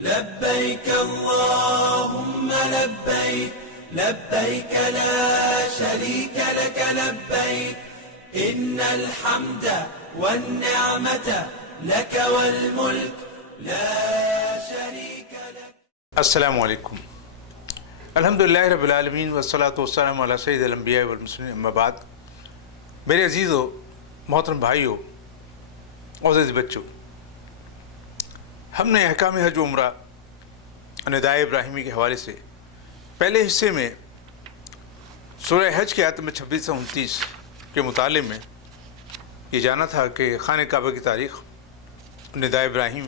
لبيك اللهم لبيك لبيك لا شريك لك لبيك إن الحمد والنعمة لك والملك لا شريك لك. السلام علیکم. الحمدللہ رب العالمین والصلاة والسلام علی سید الانبیاء والمرسلین اما بعد. میرے عزیزو، محترم بھائیو اور عزیز بچوں، ہم نے احکام حج و عمرہ ندائے ابراہیمی کے حوالے سے پہلے حصے میں سورہ حج کی آیت میں 26 سے 29 کے مطالعے میں یہ جانا تھا کہ خانہ کعبہ کی تاریخ، ندائے ابراہیم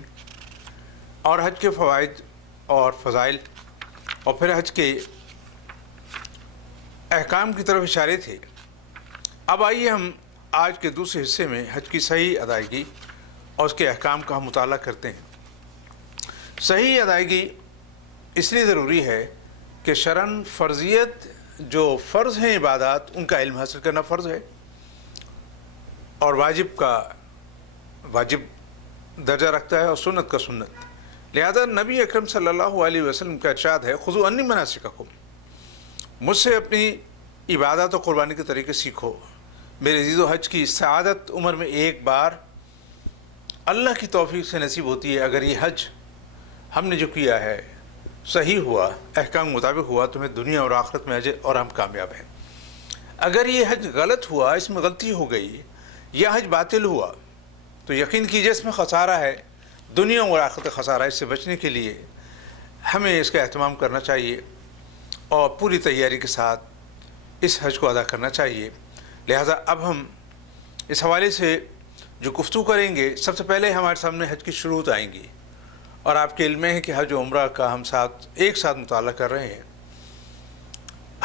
اور حج کے فوائد اور فضائل اور پھر حج کے احکام کی طرف اشارے تھے. اب آئیے ہم آج کے دوسرے حصے میں حج کی صحیح ادائیگی اور اس کے احکام کا ہم مطالعہ کرتے ہیں. صحیح ادائیگی اس لیے ضروری ہے کہ شرعاً فرضیت جو فرض ہیں عبادات ان کا علم حاصل کرنا فرض ہے، اور واجب کا واجب درجہ رکھتا ہے اور سنت کا سنت. لہذا نبی اکرم صلی اللہ علیہ وسلم کا ارشاد ہے، خذوا عنی مناسککم، مجھ سے اپنی عبادات و قربانی کے طریقے سیکھو. میرے عزیزو، حج کی سعادت عمر میں ایک بار اللہ کی توفیق سے نصیب ہوتی ہے. اگر یہ حج ہم نے جو کیا ہے صحیح ہوا، احکام مطابق ہوا، تو ہمیں دنیا اور آخرت میں اجر اور ہم کامیاب ہیں. اگر یہ حج غلط ہوا، اس میں غلطی ہو گئی، یا حج باطل ہوا، تو یقین کیجئے اس میں خسارہ ہے، دنیا اور آخرت کا خسارہ. اس سے بچنے کے لیے ہمیں اس کا اہتمام کرنا چاہیے اور پوری تیاری کے ساتھ اس حج کو ادا کرنا چاہیے. لہٰذا اب ہم اس حوالے سے جو گفتگو کریں گے، سب سے پہلے ہمارے سامنے حج کی شروط آئیں گی، اور آپ کے علم میں ہے کہ حج و عمرہ کا ہم ایک ساتھ مطالعہ کر رہے ہیں.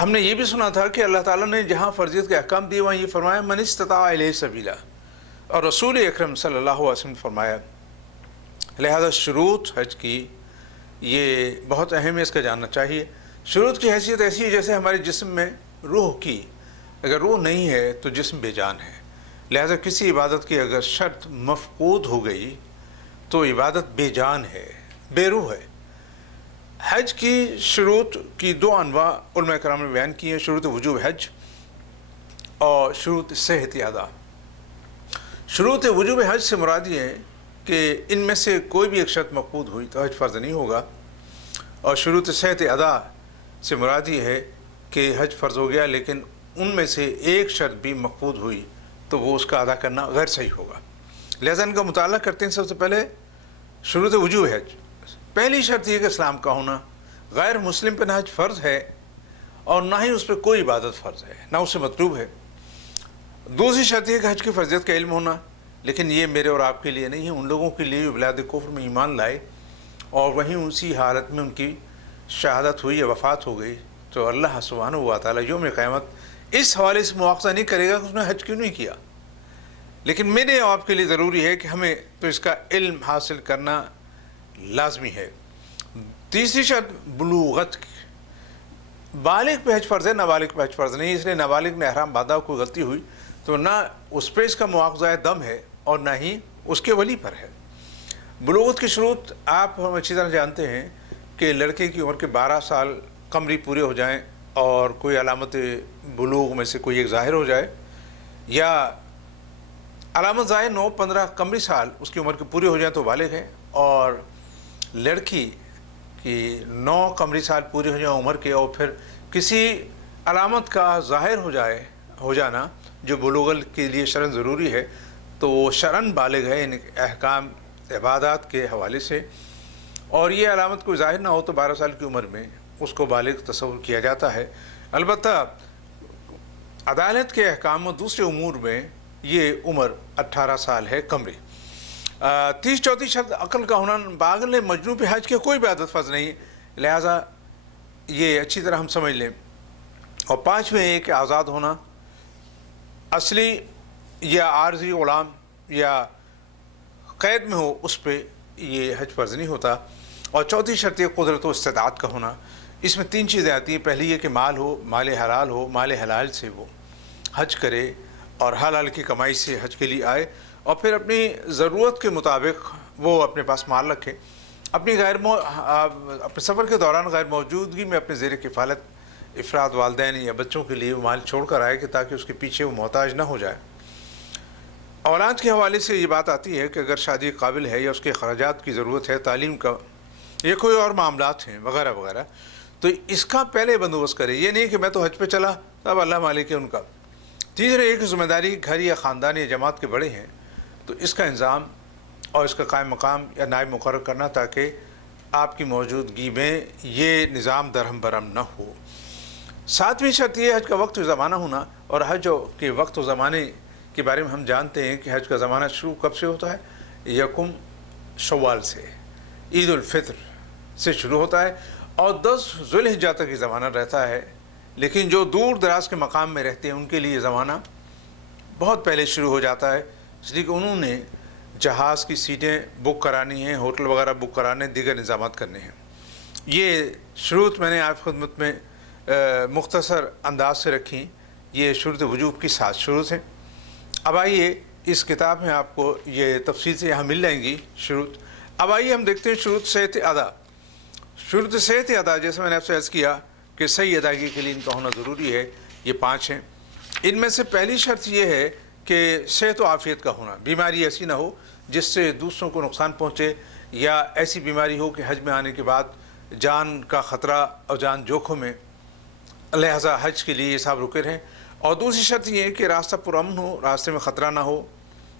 ہم نے یہ بھی سنا تھا کہ اللہ تعالیٰ نے جہاں فرضیت کے احکام دیے وہاں یہ فرمایا من استطاع الیہ سبیلا، اور رسول اکرم صلی اللہ علیہ وسلم نے فرمایا. لہذا شروط حج کی یہ بہت اہم ہے، اس کا جاننا چاہیے. شروط کی حیثیت ایسی ہے جیسے ہمارے جسم میں روح کی، اگر روح نہیں ہے تو جسم بے جان ہے. لہذا کسی عبادت کی اگر شرط مفقود ہو گئی تو عبادت بے جان ہے، بے روح ہے. حج کی شروط کی دو انواع علماء کرام نے بیان کی ہیں، شروط وجوب حج اور شروط صحت ادا. شروط وجوب حج سے مراد یہ ہے کہ ان میں سے کوئی بھی ایک شرط مفقود ہوئی تو حج فرض نہیں ہوگا، اور شروط صحت ادا سے مراد یہ ہے کہ حج فرض ہو گیا لیکن ان میں سے ایک شرط بھی مفقود ہوئی تو وہ اس کا ادا کرنا غیر صحیح ہوگا. لہذا ان کا مطالعہ کرتے ہیں. سب سے پہلے شروط وجوب حج. پہلی شرط یہ کہ اسلام کا ہونا. غیر مسلم پہ نہ حج فرض ہے اور نہ ہی اس پہ کوئی عبادت فرض ہے، نہ اسے مطلوب ہے. دوسری شرط یہ کہ حج کی فرضیت کا علم ہونا، لیکن یہ میرے اور آپ کے لیے نہیں ہے، ان لوگوں کے لیے جو بلاد کفر میں ایمان لائے اور وہیں اسی حالت میں ان کی شہادت ہوئی یا وفات ہو گئی، تو اللہ سبحانہ و تعالیٰ یوم قیامت اس حوالے سے مواخذہ نہیں کرے گا کہ اس نے حج کیوں نہیں کیا. لیکن میرے اور آپ کے لیے ضروری ہے کہ ہمیں تو اس کا علم حاصل کرنا لازمی ہے. تیسری شرط بلوغت. بالغ پہ حج فرض ہے، نابالغ پہ حج فرض نہیں. اس لیے نابالغ نے احرام باندھا، کوئی غلطی ہوئی تو نہ اس پہ اس کا مواخذہ دم ہے اور نہ ہی اس کے ولی پر ہے. بلوغت کی شروط آپ ہم اچھی طرح جانتے ہیں کہ لڑکے کی عمر کے 12 سال قمری پورے ہو جائیں اور کوئی علامت بلوغ میں سے کوئی ایک ظاہر ہو جائے، یا علامت ظاہر 9-15 قمری سال اس کی عمر کے پورے ہو جائیں تو بالغ ہے، اور لڑکی کی 9 قمری سال پورے ہو جائیں عمر کے اور پھر کسی علامت کا ظاہر ہو جانا جو بلوغ کے لیے شرعاً ضروری ہے تو وہ شرعاً بالغ ہے ان احکام عبادات کے حوالے سے. اور یہ علامت کوئی ظاہر نہ ہو تو 12 سال کی عمر میں اس کو بالغ تصور کیا جاتا ہے. البتہ عدالت کے احکام و دوسرے امور میں یہ عمر 18 سال ہے قمری. تیسری چوتھی شرط عقل کا ہونا. پاگل مجنون پہ حج کے کوئی بھی عادت فرض نہیں ہے، لہٰذا یہ اچھی طرح ہم سمجھ لیں. اور پانچویں ایک آزاد ہونا، اصلی یا عارضی غلام یا قید میں ہو اس پہ یہ حج فرض نہیں ہوتا. اور چوتھی شرط یہ قدرت و استطاعت کا ہونا. اس میں 3 چیزیں آتی ہیں. پہلی یہ کہ مال ہو، مال حلال ہو، مال حلال سے وہ حج کرے اور حلال کی کمائی سے حج کے لیے آئے، اور پھر اپنی ضرورت کے مطابق وہ اپنے پاس مال رکھے. اپنے سفر کے دوران غیر موجودگی میں اپنے زیر کفالت افراد والدین یا بچوں کے لیے مال چھوڑ کر آئے کہ تاکہ اس کے پیچھے وہ محتاج نہ ہو جائے۔ اولاد کے حوالے سے یہ بات آتی ہے کہ اگر شادی قابل ہے یا اس کے اخراجات کی ضرورت ہے، تعلیم کا یا کوئی اور معاملات ہیں وغیرہ وغیرہ، تو اس کا پہلے بندوبست کرے۔ یہ نہیں کہ میں تو حج پہ چلا اب اللہ مالک ہے ان کا۔ تیسرے ایک ذمہ داری گھر یا خاندان یا جماعت کے بڑے ہیں تو اس کا انضام اور اس کا قائم مقام یا نائب مقرر کرنا تاکہ آپ کی موجودگی میں یہ نظام درہم برہم نہ ہو۔ ساتویں شرط یہ حج کا وقت و زمانہ ہونا، اور حج کے وقت و زمانے کے بارے میں ہم جانتے ہیں کہ حج کا زمانہ شروع کب سے ہوتا ہے؟ یکم شوال سے، عید الفطر سے شروع ہوتا ہے اور 10 ذوالحجہ تک یہ زمانہ رہتا ہے، لیکن جو دور دراز کے مقام میں رہتے ہیں ان کے لیے یہ زمانہ بہت پہلے شروع ہو جاتا ہے، اس لیے کہ انہوں نے جہاز کی سیٹیں بک کرانی ہیں، ہوٹل وغیرہ بک کرانے، دیگر انتظامات کرنے ہیں۔ یہ شروط میں نے آپ خدمت میں مختصر انداز سے رکھی، یہ شروط وجوب کی 7 شروط ہیں۔ اب آئیے اس کتاب میں آپ کو یہ تفصیل سے یہاں مل جائیں گی شروط۔ اب آئیے ہم دیکھتے ہیں شروط صحت ادا۔ شروط صحت ادا جیسے میں نے آپ سے عرض کیا کہ صحیح ادائیگی کے لیے ان کا ہونا ضروری ہے، یہ 5 ہیں۔ ان میں سے پہلی شرط یہ ہے کہ صحت و عافیت کا ہونا، بیماری ایسی نہ ہو جس سے دوسروں کو نقصان پہنچے، یا ایسی بیماری ہو کہ حج میں آنے کے بعد جان کا خطرہ اور جان جوکھم ہے، لہذا حج کے لیے یہ صاحب رکے رہیں۔ اور دوسری شرط یہ ہے کہ راستہ پرامن ہو، راستے میں خطرہ نہ ہو،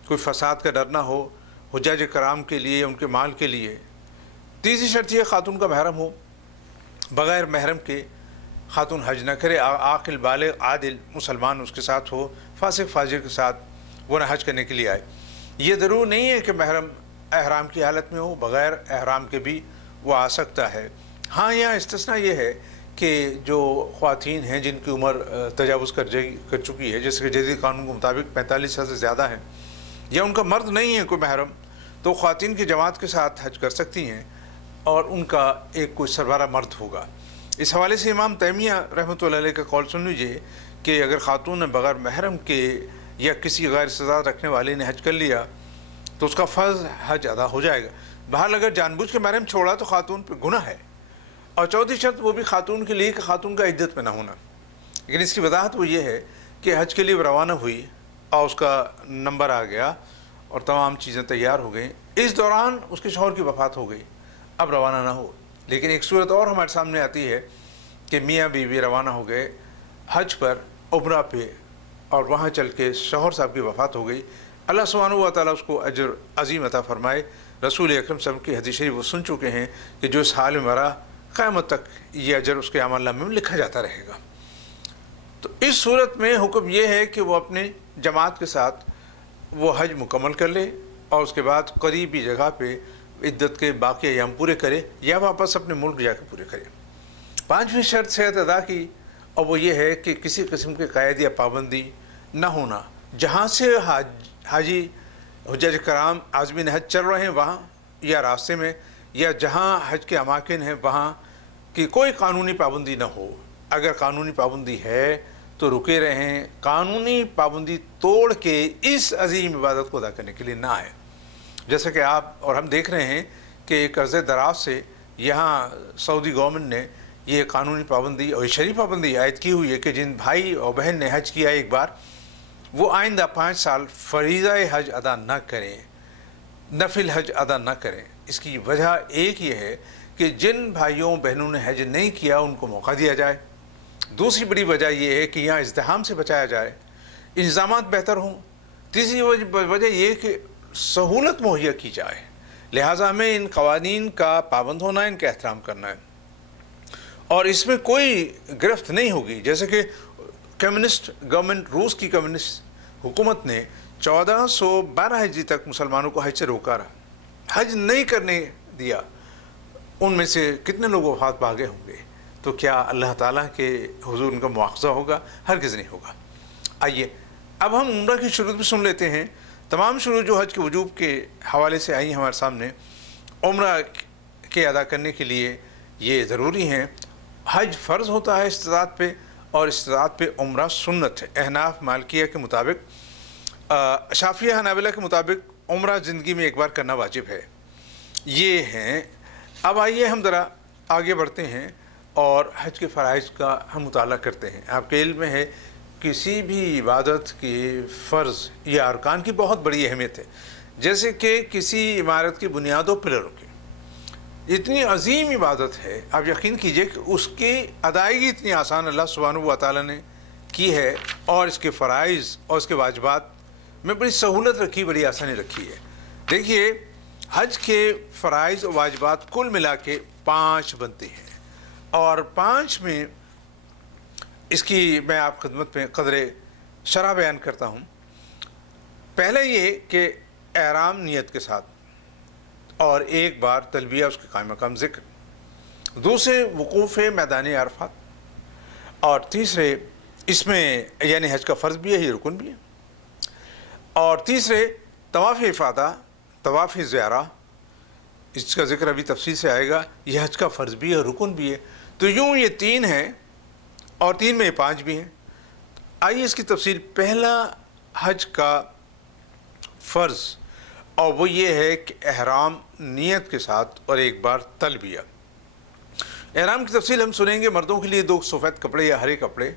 کوئی فساد کا ڈر نہ ہو حجاج کرام کے لیے، ان کے مال کے لیے۔ تیسری شرط یہ خاتون کا محرم ہو، بغیر محرم کے خاتون حج نہ کرے، عاقل بالغ عادل مسلمان اس کے ساتھ ہو، فاسق فاجر کے ساتھ وہ نہ حج کرنے کے لیے آئے۔ یہ ضرور نہیں ہے کہ محرم احرام کی حالت میں ہو، بغیر احرام کے بھی وہ آ سکتا ہے۔ ہاں یہاں استثناء یہ ہے کہ جو خواتین ہیں جن کی عمر تجاوز کر چکی ہے، جیسے کہ جدید قانون کے مطابق 45 سال سے زیادہ ہیں، یا ان کا مرد نہیں ہے کوئی محرم، تو خواتین کی جماعت کے ساتھ حج کر سکتی ہیں اور ان کا ایک کوئی سربراہ مرد ہوگا۔ اس حوالے سے امام تیمیہ رحمۃ اللہ علیہ کا قول سن لیجیے کہ اگر خاتون نے بغیر محرم کے یا کسی غیر استطاعت رکھنے والے نے حج کر لیا تو اس کا فرض حج ادا ہو جائے گا۔ بہرحال اگر جان بوجھ کے محرم چھوڑا تو خاتون پہ گناہ ہے۔ اور چوتھی شرط وہ بھی خاتون کے لیے کہ خاتون کا عدت میں نہ ہونا، لیکن اس کی وضاحت وہ یہ ہے کہ حج کے لیے وہ روانہ ہوئی اور اس کا نمبر آ گیا اور تمام چیزیں تیار ہو گئیں، اس دوران اس کے شوہر کی وفات ہو گئی، اب روانہ نہ ہو۔ لیکن ایک صورت اور ہمارے سامنے آتی ہے کہ میاں بیوی روانہ ہو گئے حج پر، عمرہ پہ، اور وہاں چل کے شوہر صاحب کی وفات ہو گئی، اللہ سبحانہ و تعالیٰ اس کو اجر عظیم عطا فرمائے۔ رسول اکرم صلی اللہ علیہ وسلم کی حدیث شریف وہ سن چکے ہیں کہ جو اس حال میں مرا قیامت تک یہ اجر اس کے اعمال نامے میں لکھا جاتا رہے گا۔ تو اس صورت میں حکم یہ ہے کہ وہ اپنے جماعت کے ساتھ وہ حج مکمل کر لے اور اس کے بعد قریبی جگہ پہ عدت کے باقی ایام پورے کرے یا واپس اپنے ملک جا کے پورے کرے۔ 5ویں شرط صحت ادا کی، اور وہ یہ ہے کہ کسی قسم کے قید یا پابندی نہ ہونا، جہاں سے حاجی حجاج کرام عازمین حج چل رہے ہیں وہاں، یا راستے میں، یا جہاں حج کے اماکن ہیں وہاں کی کوئی قانونی پابندی نہ ہو۔ اگر قانونی پابندی ہے تو رکے رہیں، قانونی پابندی توڑ کے اس عظیم عبادت کو ادا کرنے کے لیے نہ آئے۔ جیسا کہ آپ اور ہم دیکھ رہے ہیں کہ ایک عرض دراز سے یہاں سعودی گورنمنٹ نے یہ قانونی پابندی اور شرعی پابندی عائد کی ہوئی ہے کہ جن بھائی اور بہن نے حج کیا ایک بار، وہ آئندہ 5 سال فریضہ حج ادا نہ کریں، نفل حج ادا نہ کریں۔ اس کی وجہ ایک یہ ہے کہ جن بھائیوں بہنوں نے حج نہیں کیا ان کو موقع دیا جائے۔ دوسری بڑی وجہ یہ ہے کہ یہاں ازدحام سے بچایا جائے، انتظامات بہتر ہوں۔ تیسری وجہ یہ کہ سہولت مہیا کی جائے، لہٰذا ہمیں ان قوانین کا پابند ہونا ہے، ان کا احترام کرنا ہے، اور اس میں کوئی گرفت نہیں ہوگی۔ جیسے کہ کمیونسٹ گورنمنٹ، روس کی کمیونسٹ حکومت نے 1412 ہجری تک مسلمانوں کو حج سے روکا رہا، حج نہیں کرنے دیا، ان میں سے کتنے لوگ وفات پا گئے ہوں گے، تو کیا اللہ تعالیٰ کے حضور ان کا مواخذہ ہوگا؟ ہرگز نہیں ہوگا۔ آئیے اب ہم عمرہ کی شروط بھی سن لیتے ہیں۔ تمام شروط جو حج کے وجوب کے حوالے سے آئی ہیں ہمارے سامنے، عمرہ کے ادا کرنے کے لیے یہ ضروری ہیں۔ حج فرض ہوتا ہے استطاعت پہ، اور استطاعت پہ عمرہ سنت ہے۔ احناف مالکیہ کے مطابق، شافعیہ حنابلہ کے مطابق عمرہ زندگی میں ایک بار کرنا واجب ہے۔ یہ ہیں اب آئیے ہم ذرا آگے بڑھتے ہیں اور حج کے فرائض کا ہم مطالعہ کرتے ہیں۔ آپ کے علم میں ہے کسی بھی عبادت کی فرض یا ارکان کی بہت بڑی اہمیت ہے، جیسے کہ کسی عمارت کی بنیاد و پلروں کی۔ اتنی عظیم عبادت ہے، آپ یقین کیجئے کہ اس کی ادائیگی اتنی آسان اللہ سبحانہ و تعالیٰ نے کی ہے، اور اس کے فرائض اور اس کے واجبات میں بڑی سہولت رکھی، بڑی آسانی رکھی ہے۔ دیکھیے حج کے فرائض و واجبات کل ملا کے 5 بنتے ہیں، اور 5 میں اس کی میں آپ خدمت میں قدر شرح بیان کرتا ہوں۔ پہلے یہ کہ احرام نیت کے ساتھ اور ایک بار تلبیہ اس کے قائم مقام ذکر، دوسرے وقوف میدان عرفات، اور تیسرے اس میں یعنی حج کا فرض بھی ہے، یہ رکن بھی ہے، اور تیسرے طواف افاضہ، طواف زیارہ، اس کا ذکر ابھی تفصیل سے آئے گا، یہ حج کا فرض بھی ہے، رکن بھی ہے۔ تو یوں یہ 3 ہیں، اور 3 میں یہ 5 بھی ہیں۔ آئیے اس کی تفصیل۔ پہلا حج کا فرض، اور وہ یہ ہے کہ احرام نیت کے ساتھ اور ایک بار تلبیہ۔ احرام کی تفصیل ہم سنیں گے۔ مردوں کے لیے 2 سفید کپڑے یا ہرے کپڑے،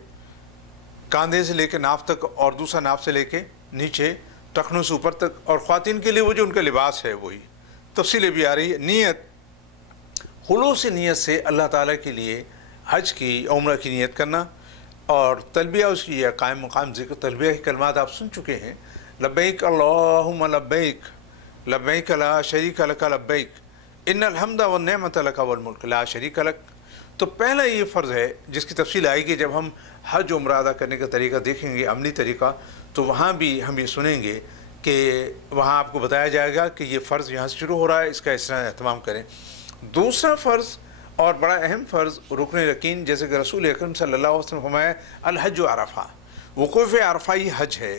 کاندھے سے لے کے ناف تک، اور دوسرا ناف سے لے کے نیچے ٹخنوں سے اوپر تک، اور خواتین کے لیے وہ جو ان کا لباس ہے وہی۔ تفصیلیں بھی آ رہی ہے۔ نیت، خلوص نیت سے اللہ تعالیٰ کے لیے حج کی، عمرہ کی نیت کرنا، اور تلبیہ اس کی یا قائم مقام ذکر۔ تلبیہ کے کلمات آپ سن چکے ہیں، لبیک اللہم لبیک، لبیک لا شریک لک لبیک، ان الحمد والنعمت لک والملک لا شریک لک۔ تو پہلا یہ فرض ہے جس کی تفصیل آئے گی جب ہم حج عمرہ ادا کرنے کا طریقہ دیکھیں گے، عملی طریقہ، تو وہاں بھی ہم یہ سنیں گے کہ وہاں آپ کو بتایا جائے گا کہ یہ فرض یہاں سے شروع ہو رہا ہے، اس کا اس طرح اہتمام کریں۔ دوسرا فرض اور بڑا اہم فرض رکن یقین، جیسے کہ رسول اکرم صلی اللہ علیہ وسلم فرمایا الحج عرفہ، وقوف عرفہ ہی حج ہے،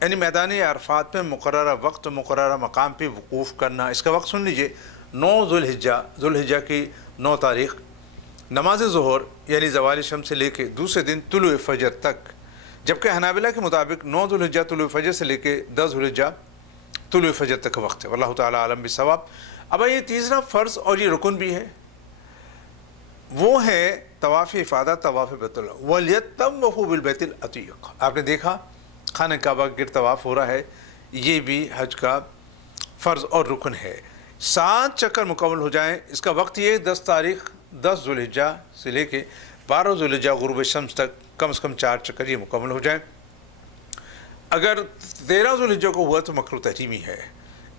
یعنی میدان عرفات میں مقررہ وقت مقررہ مقام پہ وقوف کرنا۔ اس کا وقت سن لیجئے، 9 ذوالحجہ کی 9 تاریخ، نماز ظہر یعنی زوال شمس سے لے کے دوسرے دن طلوع فجر تک، جبکہ حنابلہ کے مطابق 9 ذوالحجہ طلوع فجر سے لے کے 10 ذوالحجہ طلوع فجر تک کا وقت ہے، واللہ تعالیٰ عالم بالصواب۔ اب یہ تیسرا فرض اور یہ رکن بھی ہے، وہ ہے طواف افاضہ، طواف بیت اللہ، وَلْيَطَّوَّفُوا بِالْبَيْتِ الْعَتِيقِ۔ آپ نے دیکھا خانہ کعبہ کے گرد طواف ہو رہا ہے، یہ بھی حج کا فرض اور رکن ہے۔ 7 چکر مکمل ہو جائیں، اس کا وقت یہ 10 تاریخ 10 ذوالحجہ سے لے کے 12 ذوالحجہ غروب شمس تک کم سے کم 4 چکر یہ مکمل ہو جائیں۔ اگر 13 ذوالحجہ کو ہوا تو مکروہ تحریمی ہے۔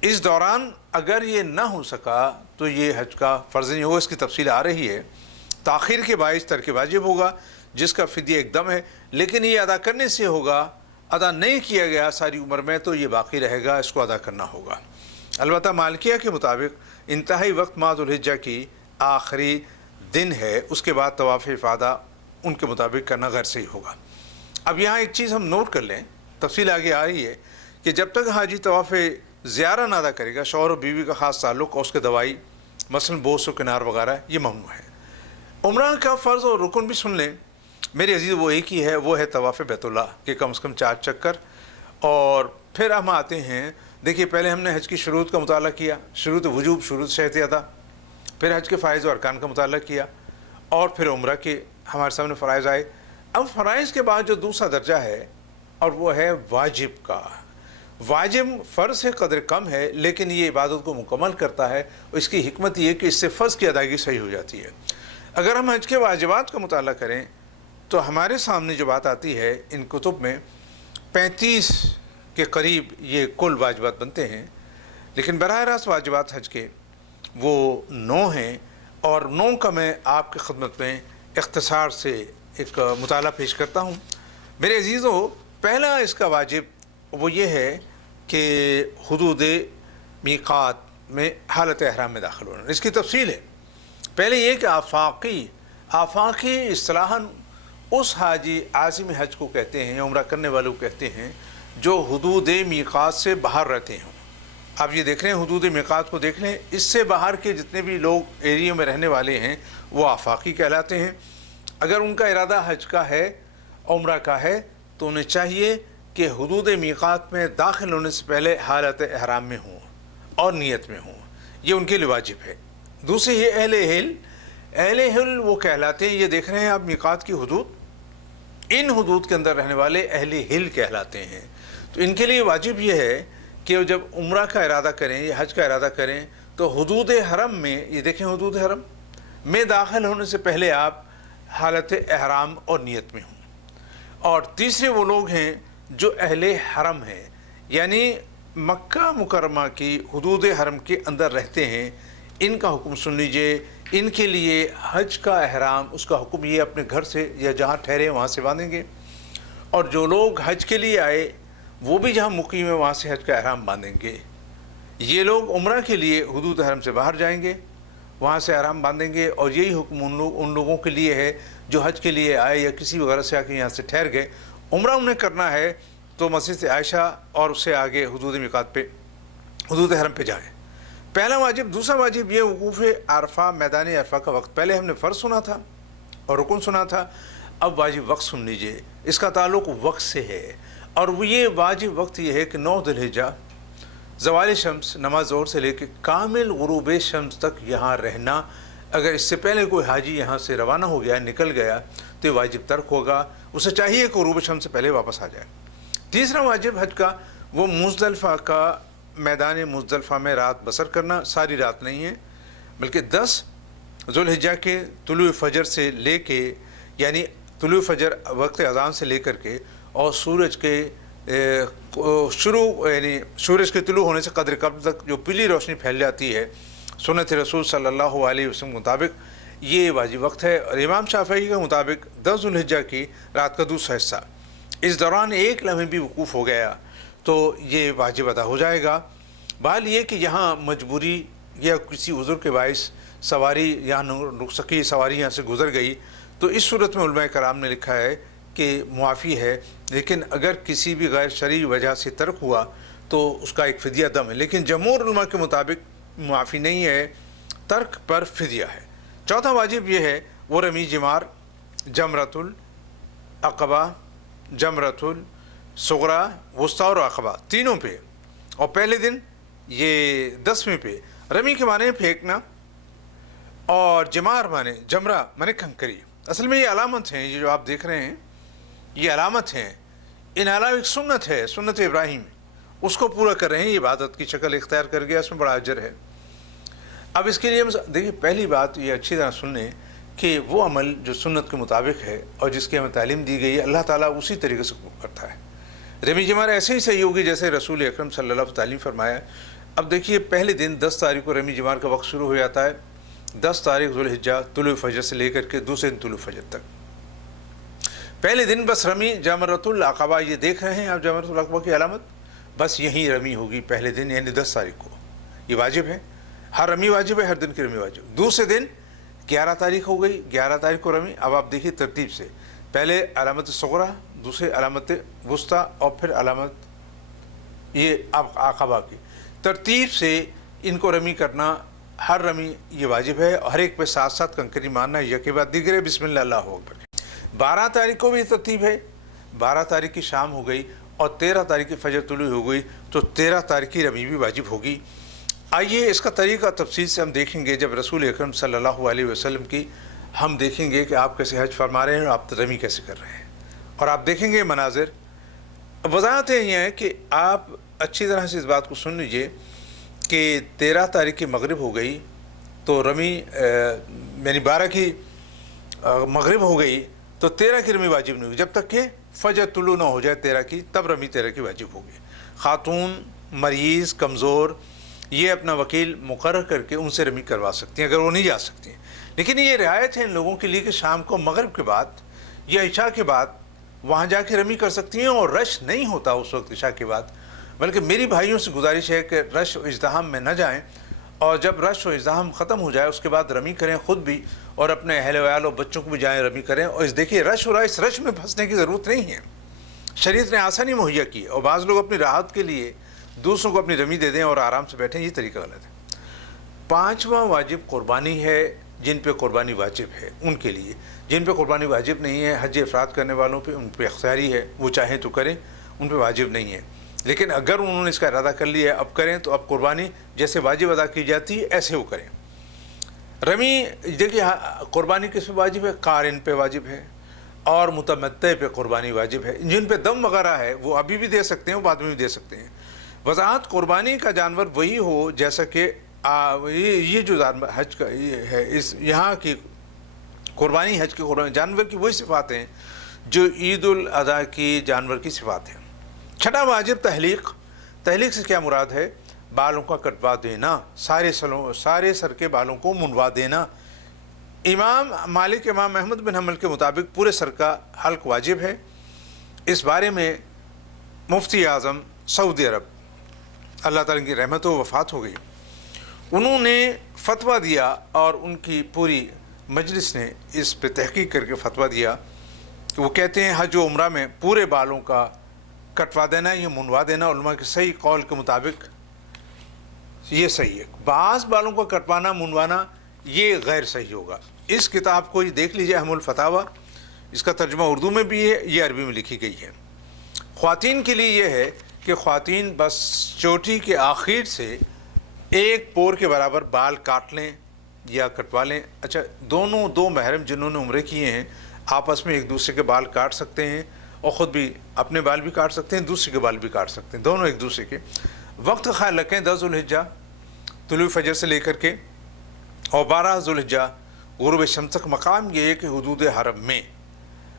اس دوران اگر یہ نہ ہو سکا تو یہ حج کا فرض نہیں ہوگا۔ اس کی تفصیل آ رہی ہے۔ تاخیر کے باعث ترک واجب ہوگا، جس کا فدیہ ایک دم ہے، لیکن یہ ادا کرنے سے ہوگا، ادا نہیں کیا گیا ساری عمر میں تو یہ باقی رہے گا، اس کو ادا کرنا ہوگا۔ البتہ مالکیہ کے مطابق انتہائی وقت ماہ ذوالحجہ کی آخری دن ہے، اس کے بعد طواف افاضہ ان کے مطابق کرنا غیر صحیح ہوگا۔ اب یہاں ایک چیز ہم نوٹ کر لیں، تفصیل آگے آ رہی ہے کہ جب تک حاجی طواف زیارہ نہ ادا کرے گا، شوہر و بیوی کا خاص تعلق اور اس کے دوائی مثلا بوس و کنار وغیرہ یہ ممنوع ہے۔ عمرہ کا فرض اور رکن بھی سن لیں میرے عزیز، وہ ایک ہی ہے، وہ ہے طواف بیت اللہ کے کم سے کم 4 چکر۔ اور پھر ہم آتے ہیں، دیکھیے پہلے ہم نے حج کی شروط کا مطالعہ کیا، شروط وجوب، شروط صحت ادا، پھر حج کے فرائض و ارکان کا مطالعہ کیا، اور پھر عمرہ کے ہمارے سامنے فرائض آئے۔ اب فرائض کے بعد جو دوسرا درجہ ہے اور وہ ہے واجب کا۔ واجب فرض سے قدر کم ہے، لیکن یہ عبادت کو مکمل کرتا ہے، اور اس کی حکمت یہ ہے کہ اس سے فرض کی ادائیگی صحیح ہو جاتی ہے۔ اگر ہم حج کے واجبات کا مطالعہ کریں تو ہمارے سامنے جو بات آتی ہے، ان کتب میں 35 کے قریب یہ کل واجبات بنتے ہیں، لیکن براہ راست واجبات حج کے وہ 9 ہیں، اور 9 کا میں آپ کی خدمت میں اختصار سے ایک مطالعہ پیش کرتا ہوں۔ میرے عزیزو، پہلا اس کا واجب وہ یہ ہے کہ حدود میقات میں حالت احرام میں داخل ہونا۔ اس کی تفصیل ہے، پہلے یہ کہ آفاقی اصطلاحاً اس حاجی عازم حج کو کہتے ہیں، عمرہ کرنے والوں کو کہتے ہیں جو حدود میقات سے باہر رہتے ہوں۔ آپ یہ دیکھ رہے ہیں، حدود میقات کو دیکھ لیں، اس سے باہر کے جتنے بھی لوگ ایریے میں رہنے والے ہیں وہ آفاقی کہلاتے ہیں۔ اگر ان کا ارادہ حج کا ہے، عمرہ کا ہے، تو انہیں چاہیے کہ حدود میقات میں داخل ہونے سے پہلے حالت احرام میں ہوں اور نیت میں ہوں، یہ ان کے لیے واجب ہے۔ دوسری یہ اہل ہل. اہل ہل وہ کہلاتے ہیں، یہ دیکھ رہے ہیں آپ میقات کی حدود، ان حدود کے اندر رہنے والے اہل ہل کہلاتے ہیں. تو ان کے لیے واجب یہ ہے کہ وہ جب عمرہ کا ارادہ کریں یا حج کا ارادہ کریں تو حدود حرم میں، یہ دیکھیں حدود حرم میں داخل ہونے سے پہلے آپ حالت احرام اور نیت میں ہوں. اور تیسرے وہ لوگ ہیں جو اہل حرم ہیں، یعنی مکہ مکرمہ کی حدود حرم کے اندر رہتے ہیں. ان کا حکم سن لیجئے، ان کے لیے حج کا احرام، اس کا حکم یہ اپنے گھر سے یا جہاں ٹھہرے وہاں سے باندھیں گے. اور جو لوگ حج کے لیے آئے وہ بھی جہاں مقیم ہے وہاں سے حج کا احرام باندھیں گے. یہ لوگ عمرہ کے لیے حدود حرم سے باہر جائیں گے، وہاں سے احرام باندھیں گے. اور یہی حکم ان لوگوں کے لیے ہے جو حج کے لیے آئے یا کسی وغیرہ سے آ کے یہاں سے ٹھہر گئے. عمرہ انہیں کرنا ہے تو مسجد عائشہ اور اس سے آگے حدود میقات پہ، حدود حرم پہ جائیں. پہلا واجب. دوسرا واجب یہ وقوف عرفہ، میدان عرفہ کا وقت. پہلے ہم نے فرض سنا تھا اور رکن سنا تھا، اب واجب وقت سن لیجئے. اس کا تعلق وقت سے ہے، اور وہ یہ واجب وقت یہ ہے کہ 9 ذی الحجہ زوال شمس، نماز ظہر سے لے کے کامل غروب شمس تک یہاں رہنا. اگر اس سے پہلے کوئی حاجی یہاں سے روانہ ہو گیا، نکل گیا، تو یہ واجب ترک ہوگا. اسے چاہیے کہ غروب شمس سے پہلے واپس آ جائے. تیسرا واجب حج کا وہ مزدلفہ کا میدان مزدلفہ میں رات بسر کرنا. ساری رات نہیں ہے بلکہ 10 ذی الحجہ کے طلوع فجر سے لے کے، یعنی طلوع فجر وقت اذان سے لے کر کے، اور سورج کے یعنی سورج کے طلوع ہونے سے قدر قبل تک جو پیلی روشنی پھیل جاتی ہے سنت رسول صلی اللہ علیہ وسلم کے مطابق، یہ واجب وقت ہے. اور امام شافعی کے مطابق 10 ذی الحجہ کی رات کا دوسرا حصہ، اس دوران ایک لمحے بھی وقوف ہو گیا تو یہ واجب ادا ہو جائے گا. بحال یہ کہ یہاں مجبوری یا کسی عذر کے باعث سواری یہاں رک سکی، سواری یہاں سے گزر گئی، تو اس صورت میں علماء کرام نے لکھا ہے کہ معافی ہے. لیکن اگر کسی بھی غیر شرعی وجہ سے ترک ہوا تو اس کا ایک فدیہ دم ہے. لیکن جمہور علماء کے مطابق معافی نہیں ہے، ترک پر فدیہ ہے. چوتھا واجب یہ ہے وہ رمی جمار، جمرۃ العقبہ، جمرۃ الصغریٰ، وسطیٰ اور عقبہ، تینوں پہ. اور پہلے دن یہ 10ویں پہ. رمی کے معنی پھینکنا، اور جمار معنی جمرہ معنی کنکری. اصل میں یہ علامت ہیں، یہ جو آپ دیکھ رہے ہیں یہ علامت ہیں. ان علاوہ ایک سنت ہے، سنت ابراہیم، اس کو پورا کر رہے ہیں. یہ عبادت کی شکل اختیار کر گیا، اس میں بڑا اجر ہے. اب اس کے لیے دیکھیے پہلی بات یہ اچھی طرح سن لیں کہ وہ عمل جو سنت کے مطابق ہے اور جس کی ہمیں تعلیم دی گئی ہے، اللہ تعالیٰ اسی طریقے سے کرتا ہے. رمی جمار ایسے ہی صحیح ہوگی جیسے رسول اکرم صلی اللہ علیہ وسلم تعلیم فرمایا. اب دیکھیے پہلے دن 10 تاریخ کو رمی جمار کا وقت شروع ہو جاتا ہے. 10 تاریخ ذی الحجہ طلوع فجر سے لے کر کے دوسرے دن طلوع فجر تک. پہلے دن بس رمی جمرۃ العقبہ، یہ دیکھ رہے ہیں آپ جمرۃ العقبہ کی علامت، بس یہی رمی ہوگی پہلے دن یعنی 10 تاریخ کو. یہ واجب ہے، ہر رمی واجب ہے، ہر دن کی رمی واجب. دوسرے دن 11 تاریخ ہو گئی، 11 تاریخ کو رمی. اب آپ دیکھیے ترتیب سے، پہلے علامت صغریٰ، دوسرے علامت وسطیٰ، اور پھر علامت یہ عقبہ کی. ترتیب سے ان کو رمی کرنا، ہر رمی یہ واجب ہے. ہر ایک پہ ساتھ ساتھ کنکری مارنا، یک کے بعد دیگرے بسم اللہ اللہ اکبر. 12 تاریخ کو بھی ترتیب ہے. 12 تاریخ کی شام ہو گئی اور 13 تاریخ کی فجر طلوع ہو گئی تو 13 تاریخ کی رمی بھی واجب ہوگی. آئیے اس کا طریقہ تفصیل سے ہم دیکھیں گے جب رسول اکرم صلی اللہ علیہ وسلم کی ہم دیکھیں گے کہ آپ کیسے حج فرما رہے ہیں اور آپ رمی کیسے کر رہے ہیں، اور آپ دیکھیں گے مناظر. وضاحت یہ ہے کہ آپ اچھی طرح سے اس بات کو سن لیجئے کہ 13 تاریخ کی مغرب ہو گئی تو رمی یعنی 12 کی مغرب ہو گئی تو 13 کی رمی واجب نہیں ہوگی جب تک کہ فجر طلوع نہ ہو جائے 13 کی، تب رمی 13 کی واجب ہوگی. خاتون، مریض، کمزور یہ اپنا وکیل مقرر کر کے ان سے رمی کروا سکتی ہیں اگر وہ نہیں جا سکتی ہیں. لیکن یہ رعایت ہے ان لوگوں کے لیے کہ شام کو مغرب کے بعد یا عشاء کے بعد وہاں جا کے رمی کر سکتی ہیں، اور رش نہیں ہوتا اس وقت عشاء کے بعد. بلکہ میری بھائیوں سے گزارش ہے کہ رش و ازدحام میں نہ جائیں، اور جب رش و ازدحام ختم ہو جائے اس کے بعد رمی کریں خود بھی، اور اپنے اہل ویال اور بچوں کو بھی جائیں رمی کریں. اور دیکھیے رش ہو رہا ہے، اس رش میں پھنسنے کی ضرورت نہیں ہے. شریعت نے آسانی مہیا کی، اور بعض لوگ اپنی راحت کے لیے دوسروں کو اپنی رمی دے دیں اور آرام سے بیٹھیں، یہ طریقہ غلط ہے. 5واں واجب قربانی ہے. جن پہ قربانی واجب ہے ان کے لیے، جن پہ قربانی واجب نہیں ہے حج افراد کرنے والوں پہ، ان پہ اختیاری ہے، وہ چاہیں تو کریں، ان پہ واجب نہیں ہے. لیکن اگر انہوں نے اس کا ارادہ کر لیا ہے اب کریں، تو اب قربانی جیسے واجب ادا کی جاتی ہے ایسے وہ کریں. رمی دیکھیے قربانی کس پہ واجب ہے؟ قارن پہ واجب ہے اور متمتع پہ قربانی واجب ہے. جن پہ دم وغیرہ ہے وہ ابھی بھی دے سکتے ہیں، وہ بعد میں بھی دے سکتے ہیں. وضاحت قربانی کا جانور وہی ہو جیسا کہ یہ جو حج کا یہ ہے، اس یہاں کی قربانی، حج کی قربانی جانور کی وہی صفات ہیں جو عید الاضحیٰ کی جانور کی صفات ہیں. چھٹا واجب تحلیق. تحلیق سے کیا مراد ہے؟ بالوں کا کٹوا دینا، سارے سر کے بالوں کو منڈوا دینا. امام مالک، امام احمد بن حنبل کے مطابق پورے سر کا حلق واجب ہے. اس بارے میں مفتی اعظم سعودی عرب، اللہ تعالیٰ کی رحمت و وفات ہو گئی، انہوں نے فتویٰ دیا اور ان کی پوری مجلس نے اس پہ تحقیق کر کے فتویٰ دیا کہ وہ کہتے ہیں حج و عمرہ میں پورے بالوں کا کٹوا دینا یا منڈوا دینا علماء کے صحیح قول کے مطابق یہ صحیح ہے. بعض بالوں کا کٹوانا منڈوانا یہ غیر صحیح ہوگا. اس کتاب کو یہ دیکھ لیجئے، احم الفتاویٰ، اس کا ترجمہ اردو میں بھی ہے، یہ عربی میں لکھی گئی ہے. خواتین کے لیے یہ ہے کہ خواتین بس چوٹی کے آخر سے ایک پور کے برابر بال کاٹ لیں یا کٹوا لیں. اچھا، دو محرم جنہوں نے عمرے کیے ہیں آپس میں ایک دوسرے کے بال کاٹ سکتے ہیں اور خود بھی اپنے بال بھی کاٹ سکتے ہیں، دوسرے کے بال بھی کاٹ سکتے ہیں، دونوں ایک دوسرے کے. وقت خیال رکھیں 10 ذوالحجہ طلوع فجر سے لے کر کے اور 12 ذوالحجہ غروب شمس تک. مقام یہ ہے کہ حدود حرم میں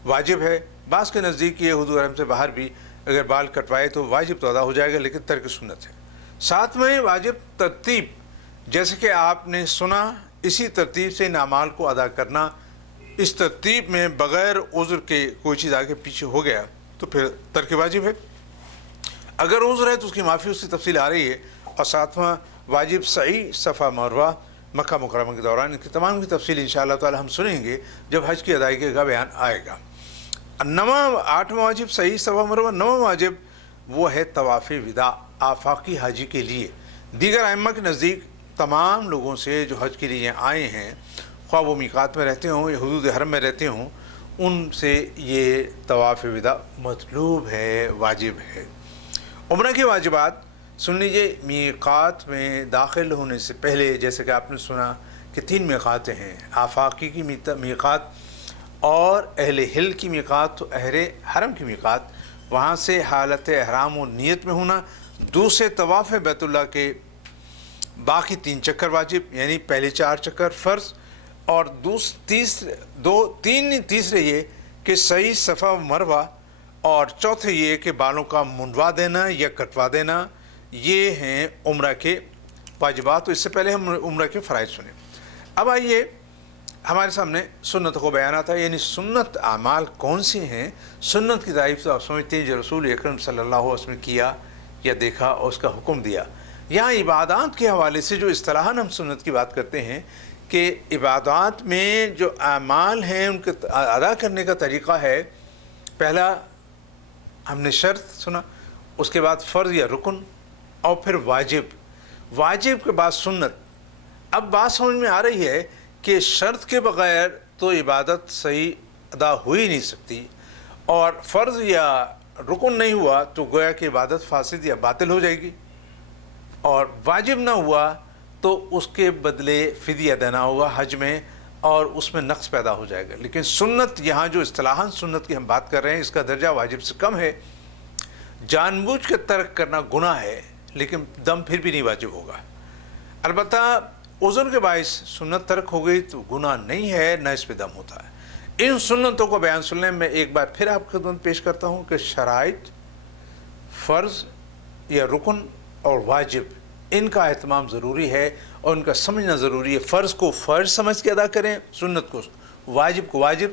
واجب ہے. بعض کے نزدیک یہ حدود حرم سے باہر بھی اگر بال کٹوائے تو واجب تو ادا ہو جائے گا، لیکن ترک سنت ہے. ساتویں واجب ترتیب، جیسے کہ آپ نے سنا اسی ترتیب سے ان اعمال کو ادا کرنا. اس ترتیب میں بغیر عذر کے کوئی چیز آگے پیچھے ہو گیا تو پھر ترک واجب ہے. اگر عذر ہے تو اس کی معافی، اس کی تفصیل آ رہی ہے. اور ساتواں واجب سعی، صفا مروہ مکہ مکرمہ کے دوران. ان کی تمام کی تفصیل انشاءاللہ تعالی ہم سنیں گے جب حج کی ادائیگی کا بیان آئے گا. آٹھواں واجب صحیح، صفا مروہ. نواں واجب وہ ہے طواف وداع آفاقی حاجی کے لیے. دیگر ائمہ کے نزدیک تمام لوگوں سے جو حج کے لیے آئے ہیں، خواہ وہ میقات میں رہتے ہوں یا حدود حرم میں رہتے ہوں، ان سے یہ طواف وداع مطلوب ہے، واجب ہے. عمرہ کے واجبات سن لیجئے. میقات میں داخل ہونے سے پہلے جیسے کہ آپ نے سنا کہ 3 میقاتیں ہیں، آفاقی کی میقات اور اہل ہل کی میقات، تو اہل حرم کی میقات. وہاں سے حالت احرام و نیت میں ہونا. دوسرے طواف بیت اللہ کے باقی 3 چکر واجب، یعنی پہلے 4 چکر فرض، اور تیسرے یہ کہ صحیح، صفا و مروہ، اور چوتھے یہ کہ بالوں کا منڈوا دینا یا کٹوا دینا. یہ ہیں عمرہ کے واجبات. تو اس سے پہلے ہم عمرہ کے فرائض سنیں. اب آئیے ہمارے سامنے سنت کو بیان آتا ہے، یعنی سنت اعمال کون سے ہیں. سنت کی تعریف سے آپ سمجھتے ہیں جو رسول اکرم صلی اللہ علیہ وسلم نے کیا یا دیکھا اور اس کا حکم دیا. یہاں عبادات کے حوالے سے جو اصطلاحاً ہم سنت کی بات کرتے ہیں کہ عبادات میں جو اعمال ہیں ان کے ادا کرنے کا طریقہ ہے. پہلا ہم نے شرط سنا، اس کے بعد فرض یا رکن، اور پھر واجب. واجب کے بعد سنت. اب بات سمجھ میں آ رہی ہے کہ شرط کے بغیر تو عبادت صحیح ادا ہو ہی نہیں سکتی، اور فرض یا رکن نہیں ہوا تو گویا کہ عبادت فاسد یا باطل ہو جائے گی، اور واجب نہ ہوا تو اس کے بدلے فدیہ دینا ہوگا حج میں، اور اس میں نقص پیدا ہو جائے گا. لیکن سنت، یہاں جو اصطلاحاً سنت کی ہم بات کر رہے ہیں، اس کا درجہ واجب سے کم ہے. جان بوجھ کے ترک کرنا گناہ ہے، لیکن دم پھر بھی نہیں واجب ہوگا. البتہ عذر کے باعث سنت ترک ہو گئی تو گناہ نہیں ہے، نہ اس پہ دم ہوتا ہے. ان سنتوں کو بیان سننے میں ایک بار پھر آپ کی خدمت پیش کرتا ہوں کہ شرائط، فرض یا رکن اور واجب، ان کا اہتمام ضروری ہے اور ان کا سمجھنا ضروری ہے. فرض کو فرض سمجھ کے ادا کریں، سنت کو واجب کو واجب،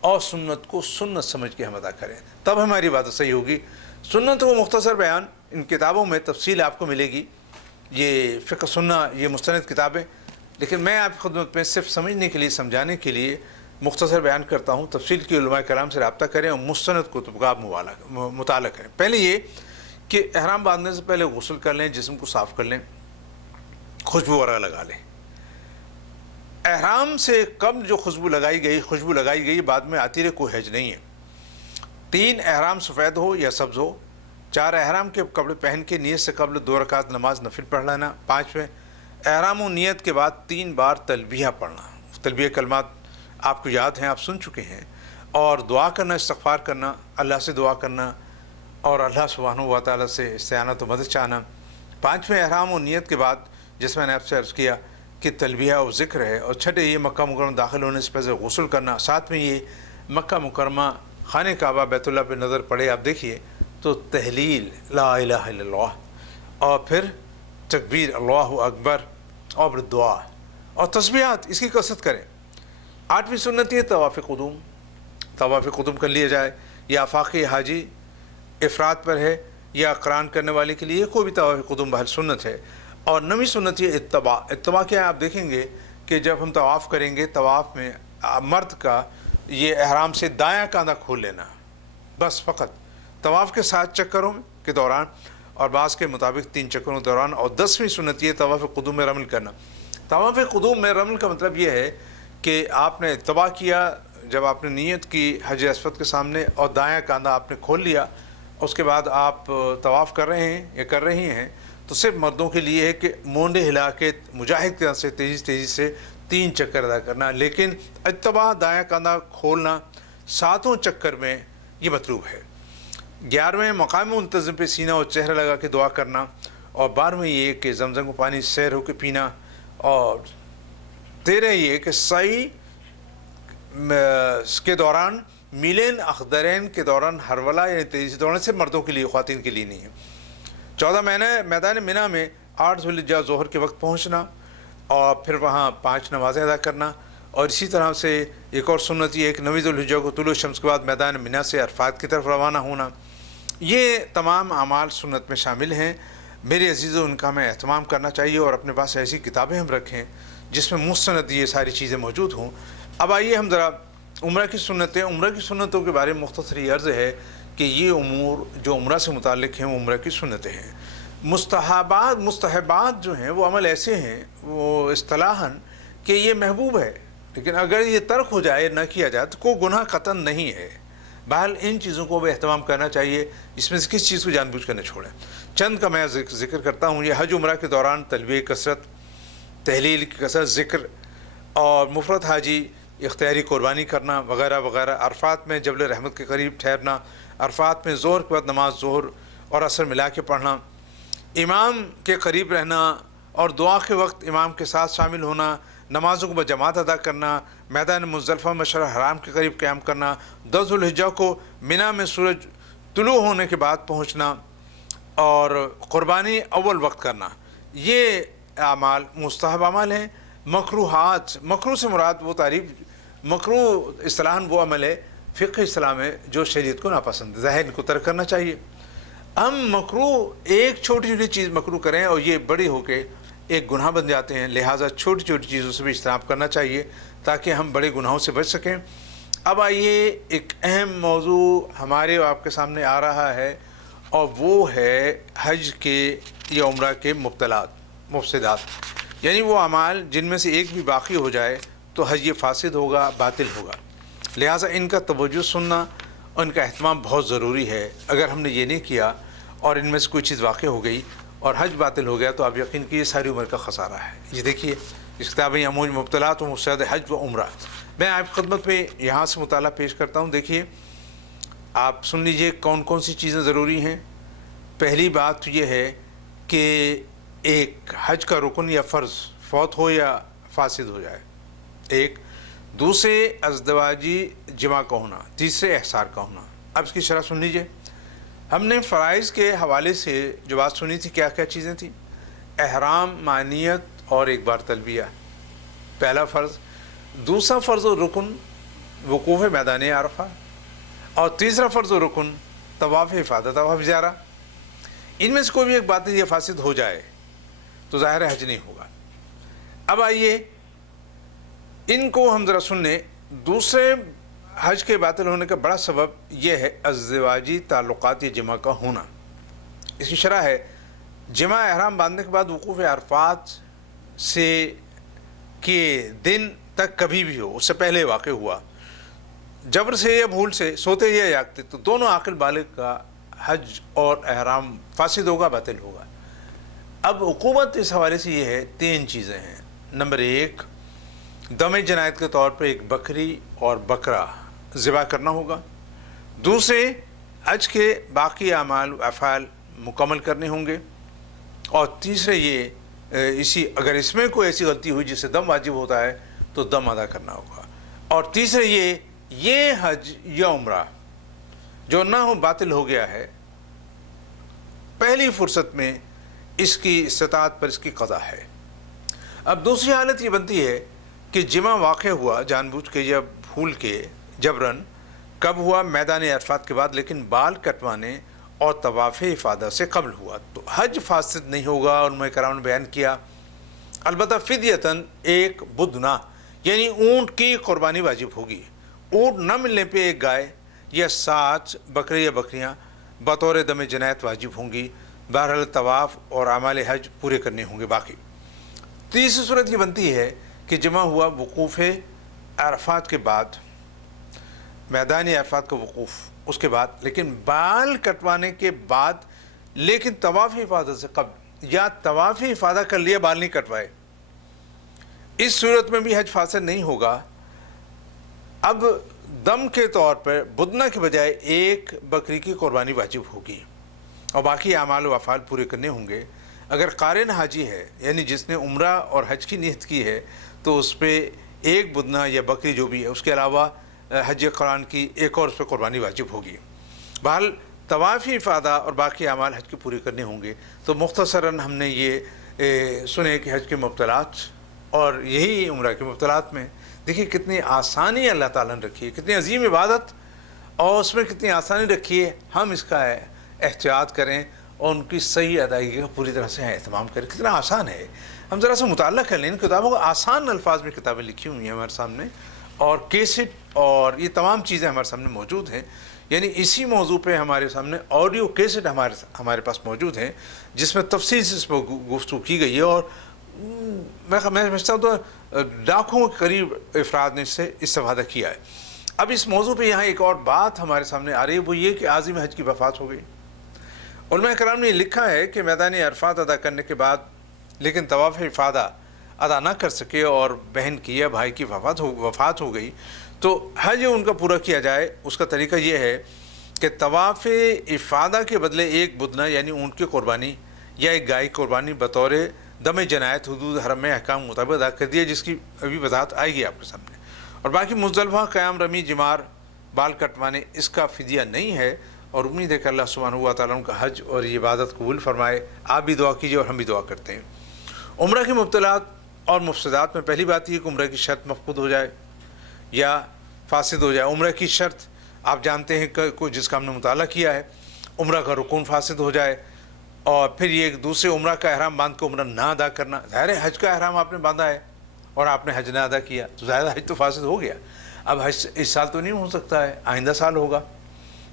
اور سنت کو سنت سمجھ کے ہم ادا کریں، تب ہماری بات صحیح ہوگی. سنت کو مختصر بیان ان کتابوں میں تفصیل آپ کو ملے گی. یہ فقہ سنہ، یہ مستند کتابیں، لیکن میں آپ کی خدمت میں صرف سمجھنے کے لیے، سمجھانے کے لیے مختصر بیان کرتا ہوں. تفصیل کی علماء کرام سے رابطہ کریں اور مستند کتب کا مطالعہ کریں. پہلے یہ کہ احرام باندھنے سے پہلے غسل کر لیں، جسم کو صاف کر لیں، خوشبو وغیرہ لگا لیں. احرام سے قبل جو خوشبو لگائی گئی بعد میں آتی رہے، کوئی حرج نہیں ہے. 3 احرام سفید ہو یا سبز ہو. 4 احرام کے کپڑے پہن کے نیت سے قبل 2 رکعت نماز نفل پڑھ لینا. 5ویں احرام و نیت کے بعد 3 بار تلبیہ پڑھنا. تلبیہ کلمات آپ کو یاد ہیں، آپ سن چکے ہیں. اور دعا کرنا، استغفار کرنا، اللہ سے دعا کرنا اور اللہ سبحانہ و تعالیٰ سے استعانت و مدد چاہنا. 5ویں احرام و نیت کے بعد جس میں نے آپ سے عرض کیا کہ تلبیہ و ذکر ہے. اور 6 یہ مکہ مکرمہ داخل ہونے سے پہلے غسل کرنا. 7 یہ مکہ مکرمہ خانہ کعبہ بیت اللہ پہ نظر پڑے آپ دیکھیے تو تحلیل لا الہ الا اللہ، اور پھر تکبیر اللہ اکبر، اور پھر دعا اور تسبیحات، اس کی کثرت کریں. 8ویں سنت یہ طواف قدوم. طواف قدوم کر لیا جائے، یا آفاقی حاجی افراد پر ہے یا قران کرنے والے کے لیے کوئی بھی طواف قدوم بہر سنت ہے. اور 9ویں سنت یہ اتباع. اتباع کیا ہے؟ آپ دیکھیں گے کہ جب ہم طواف کریں گے، طواف میں مرد کا یہ احرام سے دایاں کاندھا کھول لینا، بس فقط طواف کے 7 چکروں کے دوران، اور بعض کے مطابق 3 چکروں کے دوران. اور 10ویں سنت یہ طواف قدوم میں رمل کرنا. طواف قدوم میں رمل کا مطلب یہ ہے کہ آپ نے اتباع کیا، جب آپ نے نیت کی حجر اسود کے سامنے اور دایاں کاندھا آپ نے کھول لیا، اس کے بعد آپ طواف کر رہے ہیں یا کر رہی ہیں، تو صرف مردوں کے لیے ہے کہ مونڈے ہلا کے مجاہد کے طرح سے تیزی سے 3 چکر ادا کرنا. لیکن اتباع دایاں کاندھا کھولنا 7 چکر میں یہ مطلوب ہے. 11ویں مقام منتظم پہ سینہ اور چہرہ لگا کے دعا کرنا. اور 12ویں یہ کہ زمزم کو پانی سیر ہو کے پینا. اور 13 یہ کہ سعی کے دوران میلین اخدرین کے دوران ہرولہ یعنی تیزی سے دوڑنے سے مردوں کے لیے، خواتین کے لیے نہیں ہے. 14 میدان منی میں 8 ذوالحجہ ظہر کے وقت پہنچنا اور پھر وہاں 5 نمازیں ادا کرنا. اور اسی طرح سے ایک اور سنت یہ ہے کہ 9 ذوالحجہ کو طلوع شمس کے بعد میدان منی سے عرفات کی طرف روانہ ہونا. یہ تمام اعمال سنت میں شامل ہیں. میرے عزیزوں، ان کا ہمیں اہتمام کرنا چاہیے اور اپنے پاس ایسی کتابیں ہم رکھیں جس میں مستند یہ ساری چیزیں موجود ہوں. اب آئیے ہم ذرا عمرہ کی سنتیں. عمرہ کی سنتوں کے بارے میں مختصری عرض ہے کہ یہ امور جو عمرہ سے متعلق ہیں وہ عمرہ کی سنتیں ہیں. مستحبات جو ہیں وہ عمل ایسے ہیں، وہ اصطلاحاً کہ یہ محبوب ہے، لیکن اگر یہ ترک ہو جائے، نہ کیا جائے تو کوئی گناہ قطعاً نہیں ہے. بہرحال ان چیزوں کو بھی اہتمام کرنا چاہیے، اس میں سے کس چیز کو جان بوجھ کر نہ چھوڑیں. چند کا میں ذکر کرتا ہوں. یہ حج عمرہ کے دوران تلبیہ کثرت، تحلیل کی کثرت، ذکر اور مفرد حاجی اختیاری قربانی کرنا وغیرہ وغیرہ. عرفات میں جبل رحمت کے قریب ٹھہرنا. عرفات میں ظہر کے بعد نماز ظہر اور عصر ملا کے پڑھنا. امام کے قریب رہنا اور دعا کے وقت امام کے ساتھ شامل ہونا. نمازوں کو بجماعت ادا کرنا. میدان مزدلفہ مشعر حرام کے قریب قیام کرنا. 10 ذوالحجہ کو منی میں سورج طلوع ہونے کے بعد پہنچنا اور قربانی اول وقت کرنا. یہ اعمال مستحب عمل ہیں. مکروہات، مکروہ سے مراد وہ تعریف، مکروہ اصطلاحاً وہ عمل ہے فقہ اسلام میں جو شریعت کو ناپسند ہے، ظاہر ان کو ترک کرنا چاہیے. ہم مکروہ ایک چھوٹی چھوٹی چیز مکروہ کریں اور یہ بڑی ہو کے ایک گناہ بن جاتے ہیں، لہٰذا چھوٹی چھوٹی چیزوں سے بھی اجتناب کرنا چاہیے تاکہ ہم بڑے گناہوں سے بچ سکیں. اب آئیے ایک اہم موضوع ہمارے اور آپ کے سامنے آ رہا ہے، اور وہ ہے حج کے یا عمرہ کے مفسدات، یعنی وہ اعمال جن میں سے ایک بھی باقی ہو جائے تو حج یہ فاسد ہوگا، باطل ہوگا. لہٰذا ان کا توجہ سننا اور ان کا اہتمام بہت ضروری ہے. اگر ہم نے یہ نہیں کیا اور ان میں سے کوئی چیز واقع ہو گئی اور حج باطل ہو گیا تو آپ یقین کیجیے ساری عمر کا خسارہ ہے. یہ دیکھیے اس کتاب اموج مبتلات و مفسدات حج و عمرہ، میں آپ کی خدمت میں یہاں سے مطالعہ پیش کرتا ہوں. دیکھیے آپ سن لیجئے کون کون سی چیزیں ضروری ہیں. پہلی بات تو یہ ہے کہ ایک حج کا رکن یا فرض فوت ہو یا فاسد ہو جائے، ایک. دوسرے ازدواجی جمع کا ہونا. تیسرے احصار کا ہونا. اب اس کی شرح سن لیجئے. ہم نے فرائض کے حوالے سے جو بات سنی تھی کیا کیا چیزیں تھیں. احرام، معنیت اور ایک بار تلبیہ، پہلا فرض. دوسرا فرض و رکن وقوف میدان عرفہ، اور تیسرا فرض و رکن طواف افاضہ، طواف زیارہ. ان میں سے کوئی بھی ایک بات یہ فاسد ہو جائے تو ظاہر حج نہیں ہوگا. اب آئیے ان کو ہم ذرا سن لیں. دوسرے حج کے باطل ہونے کا بڑا سبب یہ ہے ازدواجی تعلقات یا جمع کا ہونا. اس کی شرح ہے جمع احرام باندھنے کے بعد وقوف عرفات سے کے دن تک کبھی بھی ہو، اس سے پہلے واقع ہوا، جبر سے یا بھول سے، سوتے یا جاگتے، تو دونوں عاقل بالغ کا حج اور احرام فاسد ہوگا، باطل ہوگا. اب عقوبت اس حوالے سے یہ ہے، 3 چیزیں ہیں۔ نمبر 1، دم جنایت کے طور پہ ایک بکری اور بکرا ذبح کرنا ہوگا۔ دوسرے، حج کے باقی اعمال و افعال مکمل کرنے ہوں گے۔ اور تیسرے یہ اگر اس میں کوئی ایسی غلطی ہوئی جس سے دم واجب ہوتا ہے تو دم ادا کرنا ہوگا۔ اور تیسرے یہ حج یا عمرہ جو نہ ہو باطل ہو گیا ہے، پہلی فرصت میں اس کی استطاعت پر اس کی قضا ہے۔ اب دوسری حالت یہ بنتی ہے کہ جمع واقع ہوا جان بوجھ کے یا بھول کے جبراً، کب ہوا؟ میدان عرفات کے بعد، لیکن بال کٹوانے اور طواف افادہ سے قبل ہوا، تو حج فاسد نہیں ہوگا۔ اور علماء کرام نے بیان کیا، البتہ فدیتاً ایک بدنہ یعنی اونٹ کی قربانی واجب ہوگی۔ اونٹ نہ ملنے پہ ایک گائے یا 7 بکرے یا بکریاں بطور دم جنایت واجب ہوں گی۔ بہرحال طواف اور اعمال حج پورے کرنے ہوں گے باقی۔ تیسری صورت یہ بنتی ہے کہ جمع ہوا وقوف عرفات کے بعد، میدان عرفات کا وقوف اس کے بعد، لیکن بال کٹوانے کے بعد، لیکن طواف افادہ سے قبل، یا طواف افادہ کر لیا بال نہیں کٹوائے، اس صورت میں بھی حج فاسد نہیں ہوگا۔ اب دم کے طور پر بدنہ کے بجائے ایک بکری کی قربانی واجب ہوگی اور باقی اعمال و افعال پورے کرنے ہوں گے۔ اگر قارن حاجی ہے یعنی جس نے عمرہ اور حج کی نیت کی ہے تو اس پہ ایک بدنہ یا بکری جو بھی ہے، اس کے علاوہ حج قران کی ایک اور اس پہ قربانی واجب ہوگی۔ بہرحال طواف افادہ اور باقی اعمال حج کے پورے کرنے ہوں گے۔ تو مختصراً ہم نے یہ سنے کہ حج کے مبطلات اور یہی عمرہ کے مبطلات میں دیکھیے کتنی آسانی اللہ تعالیٰ نے رکھی ہے، کتنی عظیم عبادت، اور اس میں کتنی آسانی رکھی ہے۔ ہم اس کا احتیاط کریں اور ان کی صحیح ادائیگی کا پوری طرح سے اہتمام کریں۔ کتنا آسان ہے، ہم ذرا سا مطالعہ کر لیں ان کتابوں کو، آسان الفاظ میں کتابیں لکھی ہوئی ہیں ہمارے سامنے، اور کیسٹ اور یہ تمام چیزیں ہمارے سامنے موجود ہیں۔ یعنی اسی موضوع پہ ہمارے سامنے آڈیو کیسٹ ہمارے پاس موجود ہیں جس میں تفصیل سے اس پر گفتگو کی گئی ہے، اور میں سمجھتا ہوں تو لاکھوں کے قریب افراد نے اس سے استفادہ کیا ہے۔ اب اس موضوع پہ یہاں ایک اور بات ہمارے سامنے آ رہی ہے، وہ یہ کہ عازم حج کی وفات ہو گئی۔ علماء کرام نے لکھا ہے کہ میدان عرفات ادا کرنے کے بعد لیکن طواف افادہ ادا نہ کر سکے اور بہن کی یا بھائی کی وفات ہو گئی تو حج ان کا پورا کیا جائے۔ اس کا طریقہ یہ ہے کہ طواف افادہ کے بدلے ایک بدنہ یعنی اونٹ کی قربانی یا ایک گائے کی قربانی بطور دم جنایت حدود حرم میں احکام مطابق ادا کر دیا، جس کی ابھی وضاحت آئے گی آپ کے سامنے۔ اور باقی مزدلفہ، قیام رمی، جمار، بال کٹوانے، اس کا فدیہ نہیں ہے، اور امید ہے کہ اللہ سبحانہ و تعالیٰ ان کا حج اور یہ عبادت قبول فرمائے۔ آپ بھی دعا کیجیے اور ہم بھی دعا کرتے ہیں۔ عمرہ کے مبطلات اور مفسدات میں پہلی بات یہ کہ عمرہ کی شرط مفقود ہو جائے یا فاسد ہو جائے۔ عمرہ کی شرط آپ جانتے ہیں کہ کوئی جس کا ہم نے مطالعہ کیا ہے، عمرہ کا رکن فاسد ہو جائے، اور پھر یہ ایک دوسرے عمرہ کا احرام باندھ کے عمرہ نہ ادا کرنا۔ ظاہر ہے حج کا احرام آپ نے باندھا ہے اور آپ نے حج نہ ادا کیا تو ظاہر حج تو فاسد ہو گیا۔ اب حج اس سال تو نہیں ہو سکتا ہے، آئندہ سال ہوگا،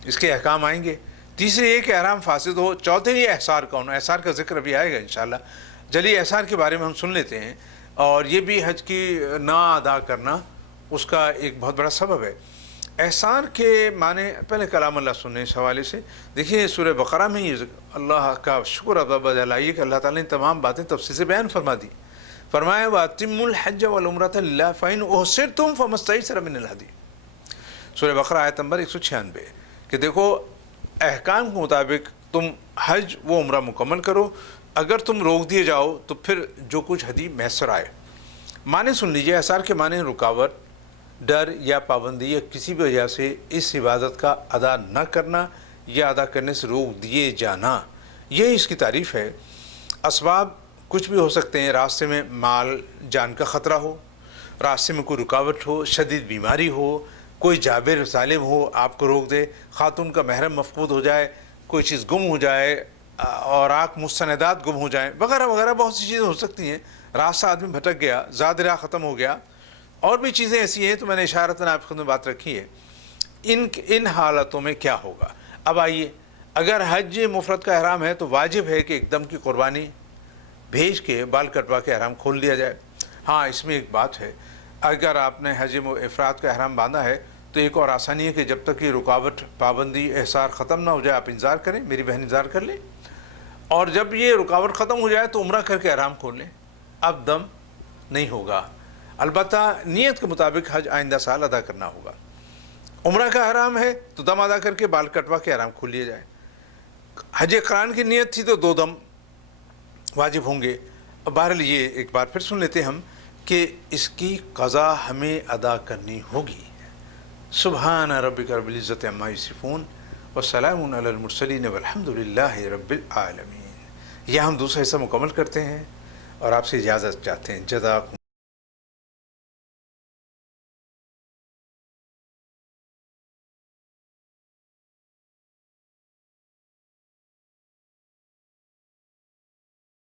اس کے احکام آئیں گے۔ تیسرے یہ کہ احرام فاسد ہو۔ چوتھے یہ احصار کا ہونا، احصار کا ذکر ابھی آئے گا انشاءاللہ۔ چلیے احصار کے بارے میں ہم سن لیتے ہیں، اور یہ بھی حج کی نہ ادا کرنا اس کا ایک بہت بڑا سبب ہے۔ احصار کے معنی پہلے کلام اللہ سننے اس حوالے سے دیکھیے سورہ بقرہ میں یہ اللہ کا شکر ادا بجلائیے کہ اللہ تعالیٰ نے تمام باتیں تفصیل سے بیان فرما دی۔ فرمایا وَأَتِمُّوا الْحَجَّ وَالْعُمْرَةَ لِلَّهِ فَإِنْ أُحْصِرْتُمْ فَمَا اسْتَيْسَرَ مِنَ الْهَدْيِ۔ سورہ بقرہ آیت نمبر 196 کہ دیکھو احکام کے مطابق تم حج و عمرہ مکمل کرو، اگر تم روک دیے جاؤ تو پھر جو کچھ ہدی میسر آئے۔ معنی سن لیجئے، احصار کے معنی رکاوٹ، ڈر یا پابندی یا کسی بھی وجہ سے اس عبادت کا ادا نہ کرنا یا ادا کرنے سے روک دیے جانا، یہ اس کی تعریف ہے۔ اسباب کچھ بھی ہو سکتے ہیں، راستے میں مال جان کا خطرہ ہو، راستے میں کوئی رکاوٹ ہو، شدید بیماری ہو، کوئی جابر ظالم ہو آپ کو روک دے، خاتون کا محرم مفقود ہو جائے، کوئی چیز گم ہو جائے، اور آنکھ مستندات گم ہو جائیں، وغیرہ وغیرہ بہت سی چیزیں ہو سکتی ہیں۔ راستہ آدمی بھٹک گیا، زاد راہ ختم ہو گیا، اور بھی چیزیں ایسی ہیں، تو میں نے اشارتاً آپ خود میں بات رکھی ہے۔ ان حالتوں میں کیا ہوگا؟ اب آئیے، اگر حج مفرد کا احرام ہے تو واجب ہے کہ ایک دم کی قربانی بھیج کے بال کٹوا کے احرام کھول دیا جائے۔ ہاں اس میں ایک بات ہے، اگر آپ نے حج افراد کا احرام باندھا ہے تو ایک اور آسانی ہے کہ جب تک یہ رکاوٹ، پابندی، احصار ختم نہ ہو جائے آپ انتظار کریں، میری بہن انتظار کر لیں، اور جب یہ رکاوٹ ختم ہو جائے تو عمرہ کر کے آرام کھول لیں، اب دم نہیں ہوگا۔ البتہ نیت کے مطابق حج آئندہ سال ادا کرنا ہوگا۔ عمرہ کا حرام ہے تو دم ادا کر کے بال کٹوا کے آرام کھول لیا جائے۔ حج قران کی نیت تھی تو 2 دم واجب ہوں گے۔ بہرحال یہ ایک بار پھر سن لیتے ہم کہ اس کی قضا ہمیں ادا کرنی ہوگی۔ سبحان ربک رب العزت عما یصفون وسلام علی المرسلین والحمد للہ رب العالمین۔ یہ ہم دوسرا حصہ مکمل کرتے ہیں اور آپ سے اجازت چاہتے ہیں۔ جزاکم